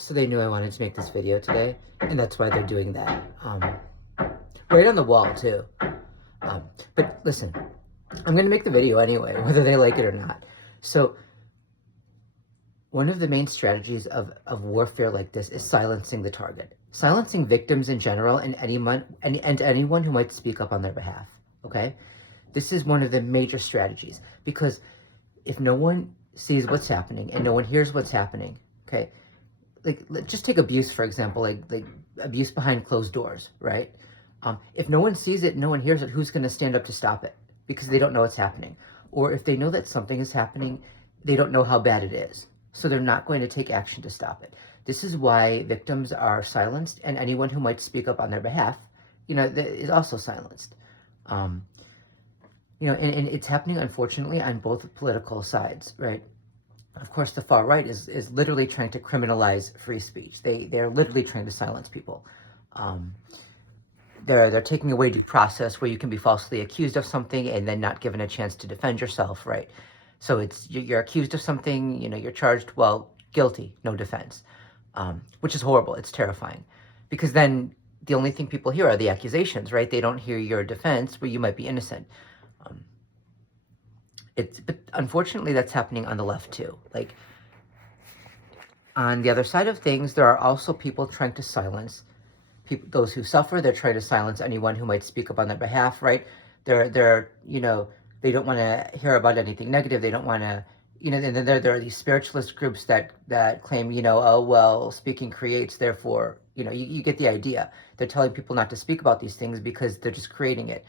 So they knew I wanted to make this video today, and that's why they're doing that. Right on the wall, too. But listen, I'm going to make the video anyway, whether they like it or not. So one of the main strategies of warfare like this is silencing the target. Silencing victims in general and anyone who might speak up on their behalf, okay? This is one of the major strategies, because if no one sees what's happening and no one hears what's happening, okay? Like, just take abuse, for example, like abuse behind closed doors, right? If no one sees it, no one hears it, who's going to stand up to stop it? Because they don't know what's happening. Or if they know that something is happening, they don't know how bad it is. So they're not going to take action to stop it. This is why victims are silenced, and anyone who might speak up on their behalf, is also silenced. And it's happening, unfortunately, on both political sides, right? Of course, the far right is literally trying to criminalize free speech. They're literally trying to silence people. They're taking away due process, where you can be falsely accused of something and then not given a chance to defend yourself, right? So you're accused of something, you're charged, well, guilty, no defense, which is horrible. It's terrifying, because then the only thing people hear are the accusations, right? They don't hear your defense, where you might be innocent. But unfortunately, that's happening on the left too. Like, on the other side of things, there are also people trying to silence those who suffer. They're trying to silence anyone who might speak up on their behalf, right? They don't want to hear about anything negative. They don't want to, and then there are these spiritualist groups that claim, oh, well, speaking creates, therefore, you get the idea. They're telling people not to speak about these things because they're just creating it.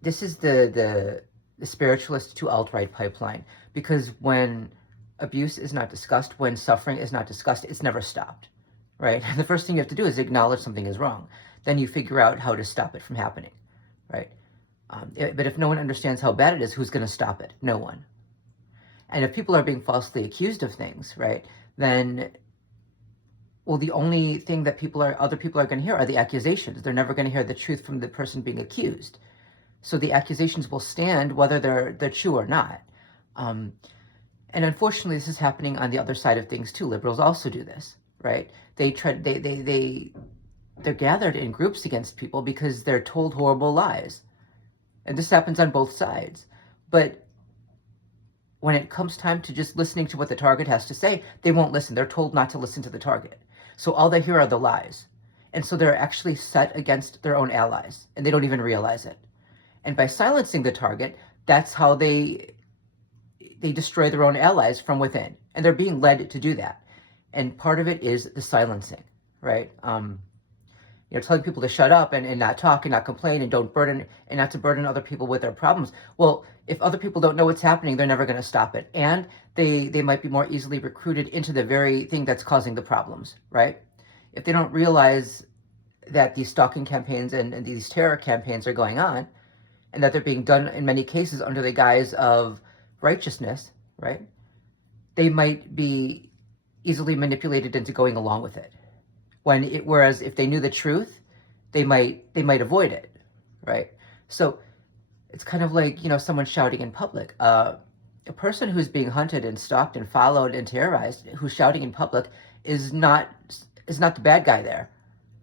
This is the spiritualist to alt-right pipeline, because when abuse is not discussed, when suffering is not discussed, it's never stopped, right? The first thing you have to do is acknowledge something is wrong. Then you figure out how to stop it from happening, right? But if no one understands how bad it is, who's going to stop it? No one. And if people are being falsely accused of things, right, then, well, the only thing that other people are going to hear are the accusations. They're never going to hear the truth from the person being accused. So the accusations will stand whether they're true or not. And unfortunately, this is happening on the other side of things too. Liberals also do this, right? They're gathered in groups against people because they're told horrible lies. And this happens on both sides. But when it comes time to just listening to what the target has to say, they won't listen. They're told not to listen to the target. So all they hear are the lies. And so they're actually set against their own allies, and they don't even realize it. And by silencing the target, that's how they destroy their own allies from within. And they're being led to do that. And part of it is the silencing, right? Telling people to shut up and not talk and not complain and not to burden other people with their problems. Well, if other people don't know what's happening, they're never going to stop it. And they might be more easily recruited into the very thing that's causing the problems, right? If they don't realize that these stalking campaigns and these terror campaigns are going on, and that they're being done in many cases under the guise of righteousness, right? They might be easily manipulated into going along with it. Whereas if they knew the truth, they might avoid it, right? So it's kind of like, someone shouting in public. A person who's being hunted and stalked and followed and terrorized, who's shouting in public, is not the bad guy there,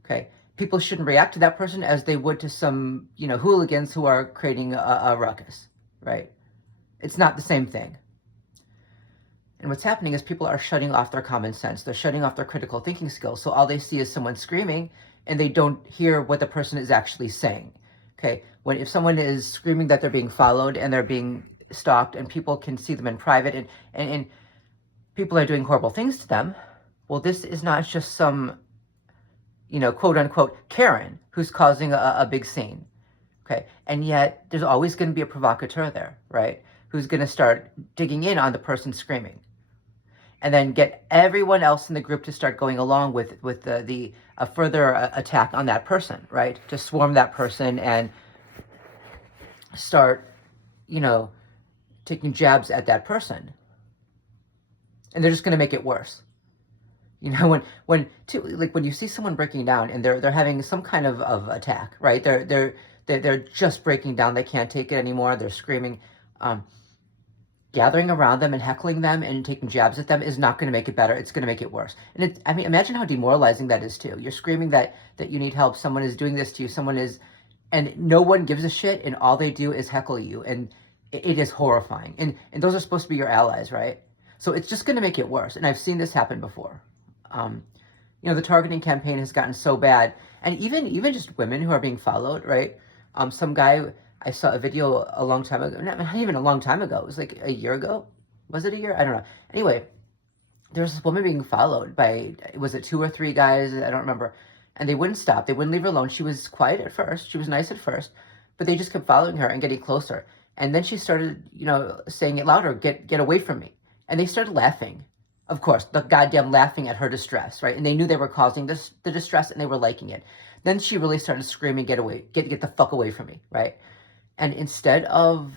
okay? People shouldn't react to that person as they would to some, hooligans who are creating a ruckus, right? It's not the same thing. And what's happening is people are shutting off their common sense. They're shutting off their critical thinking skills. So all they see is someone screaming, and they don't hear what the person is actually saying. Okay, if someone is screaming that they're being followed and they're being stalked, and people can see them in private, and people are doing horrible things to them, well, this is not just some, quote unquote Karen who's causing a big scene. Okay, and yet there's always going to be a provocateur there, right? Who's going to start digging in on the person screaming, and then get everyone else in the group to start going along with a further attack on that person, right? To swarm that person and start, taking jabs at that person. And they're just going to make it worse. When you see someone breaking down and they're having some kind of attack, right? They're just breaking down. They can't take it anymore. They're screaming. gathering around them and heckling them and taking jabs at them is not going to make it better. It's going to make it worse. And it's, I mean, imagine how demoralizing that is too. You're screaming that you need help. Someone is doing this to you. Someone is, and no one gives a shit, and all they do is heckle you, and it is horrifying. And those are supposed to be your allies, right? So it's just going to make it worse. And I've seen this happen before. The targeting campaign has gotten so bad, and even just women who are being followed, right? Some guy, I saw a video a long time ago, not even a long time ago, it was like a year ago. Was it a year? I don't know. Anyway, there was this woman being followed by, was it 2 or 3 guys? I don't remember. And they wouldn't stop. They wouldn't leave her alone. She was quiet at first. She was nice at first, but they just kept following her and getting closer. And then she started, saying it louder, get away from me. And they started laughing. Of course, the goddamn laughing at her distress, right? And they knew they were causing the distress, and they were liking it. Then she really started screaming, get away, get the fuck away from me, right? And instead of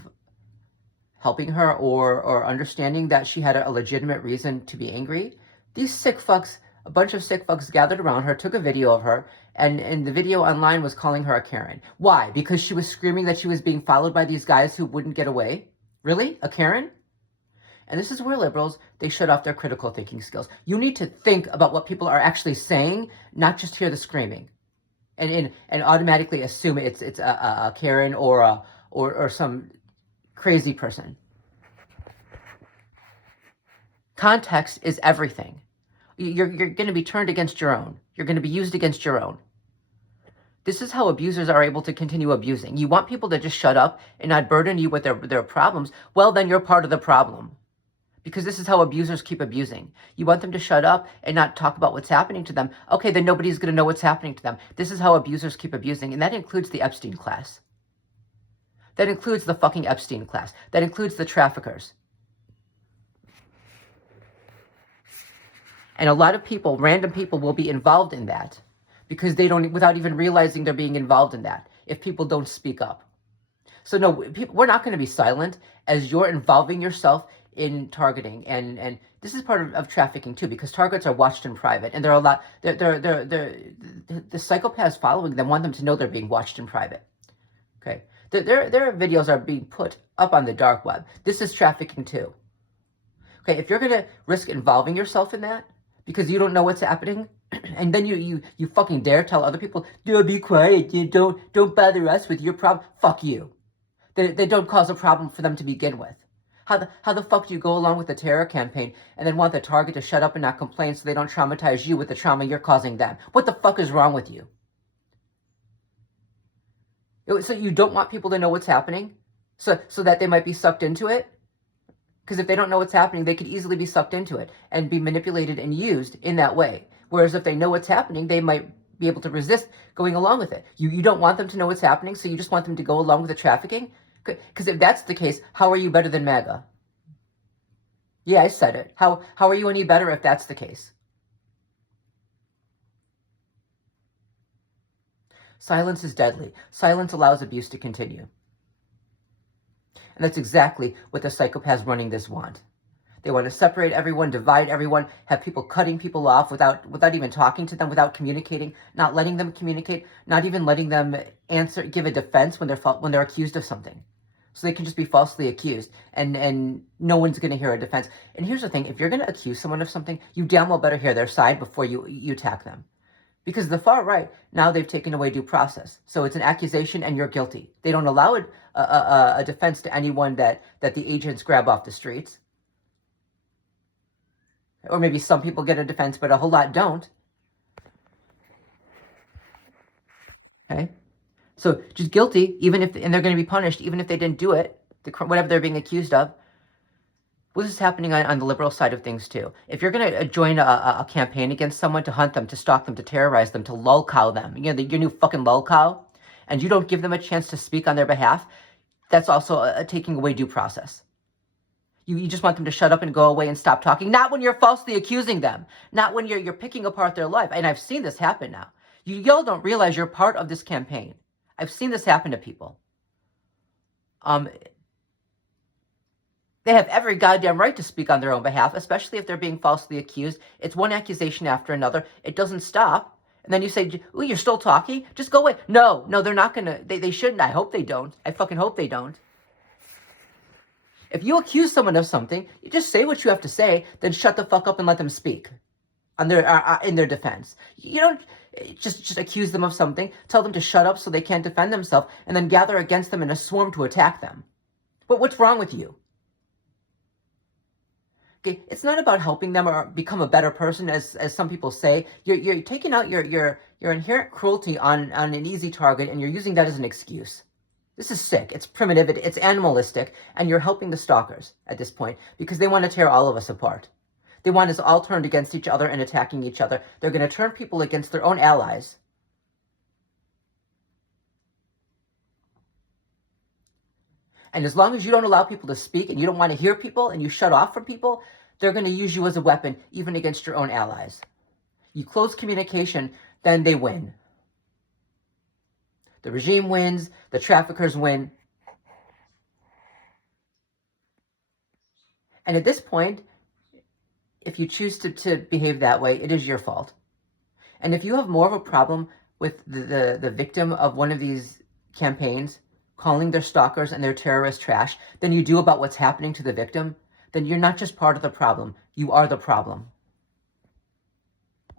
helping her or understanding that she had a legitimate reason to be angry, these sick fucks, a bunch of sick fucks gathered around her, took a video of her, and the video online was calling her a Karen. Why? Because she was screaming that she was being followed by these guys who wouldn't get away? Really? A Karen? And this is where liberals, they shut off their critical thinking skills. You need to think about what people are actually saying, not just hear the screaming. And automatically assume it's a Karen or some crazy person. Context is everything. You're going to be turned against your own. You're going to be used against your own. This is how abusers are able to continue abusing. You want people to just shut up and not burden you with their problems. Well, then you're part of the problem. Because this is how abusers keep abusing. You want them to shut up and not talk about what's happening to them. Okay, then nobody's going to know what's happening to them. This is how abusers keep abusing. And that includes the Epstein class. That includes the fucking Epstein class. That includes the traffickers. And a lot of people, random people, will be involved in that because they don't, without even realizing they're being involved in that, if people don't speak up. So no, we're not going to be silent as you're involving yourself in targeting, and this is part of trafficking too, because targets are watched in private, and there are a lot. The psychopaths following them want them to know they're being watched in private. Okay, their videos are being put up on the dark web. This is trafficking too. Okay, if you're gonna risk involving yourself in that because you don't know what's happening, and then you fucking dare tell other people, "Dude, be quiet. You don't bother us with your problem." Fuck you. They don't cause a problem for them to begin with. How the fuck do you go along with the terror campaign and then want the target to shut up and not complain so they don't traumatize you with the trauma you're causing them? What the fuck is wrong with you? So you don't want people to know what's happening so that they might be sucked into it? Because if they don't know what's happening, they could easily be sucked into it and be manipulated and used in that way. Whereas if they know what's happening, they might be able to resist going along with it. You don't want them to know what's happening, so you just want them to go along with the trafficking? Because if that's the case, how are you better than MAGA? Yeah, I said it. How are you any better if that's the case? Silence is deadly. Silence allows abuse to continue. And that's exactly what the psychopaths running this want. They want to separate everyone, divide everyone, have people cutting people off without even talking to them, without communicating, not letting them communicate, not even letting them give a defense when they're accused of something. So they can just be falsely accused, and no one's going to hear a defense. And here's the thing, if you're going to accuse someone of something, you damn well better hear their side before you attack them. Because the far right, now they've taken away due process. So it's an accusation and you're guilty. They don't allow a defense to anyone that the agents grab off the streets. Or maybe some people get a defense, but a whole lot don't. Okay? So just guilty, and they're going to be punished, even if they didn't do it, whatever they're being accused of. Well, this is happening on the liberal side of things too. If you're going to join a campaign against someone to hunt them, to stalk them, to terrorize them, to lolcow them, your new fucking lolcow, and you don't give them a chance to speak on their behalf, that's also taking away due process. You just want them to shut up and go away and stop talking. Not when you're falsely accusing them. Not when you're picking apart their life. And I've seen this happen now. Y'all don't realize you're part of this campaign. I've seen this happen to people. They have every goddamn right to speak on their own behalf, especially if they're being falsely accused. It's one accusation after another. It doesn't stop. And then you say, "Ooh, you're still talking? Just go away." No, they're not going to. They shouldn't. I hope they don't. I fucking hope they don't. If you accuse someone of something, you just say what you have to say, then shut the fuck up and let them speak on their in their defense. You don't just accuse them of something, tell them to shut up so they can't defend themselves, and then gather against them in a swarm to attack them. But what's wrong with you? Okay, it's not about helping them or become a better person, as some people say. You're taking out your inherent cruelty on an easy target, and you're using that as an excuse. This is sick. It's primitive. It's animalistic, and you're helping the stalkers at this point because they want to tear all of us apart. They want us all turned against each other and attacking each other. They're going to turn people against their own allies. And as long as you don't allow people to speak and you don't want to hear people and you shut off from people, they're going to use you as a weapon, even against your own allies. You close communication, then they win. The regime wins, the traffickers win. And at this point, if you choose to behave that way, it is your fault. And if you have more of a problem with the victim of one of these campaigns calling their stalkers and their terrorist trash than you do about what's happening to the victim, then you're not just part of the problem, you are the problem.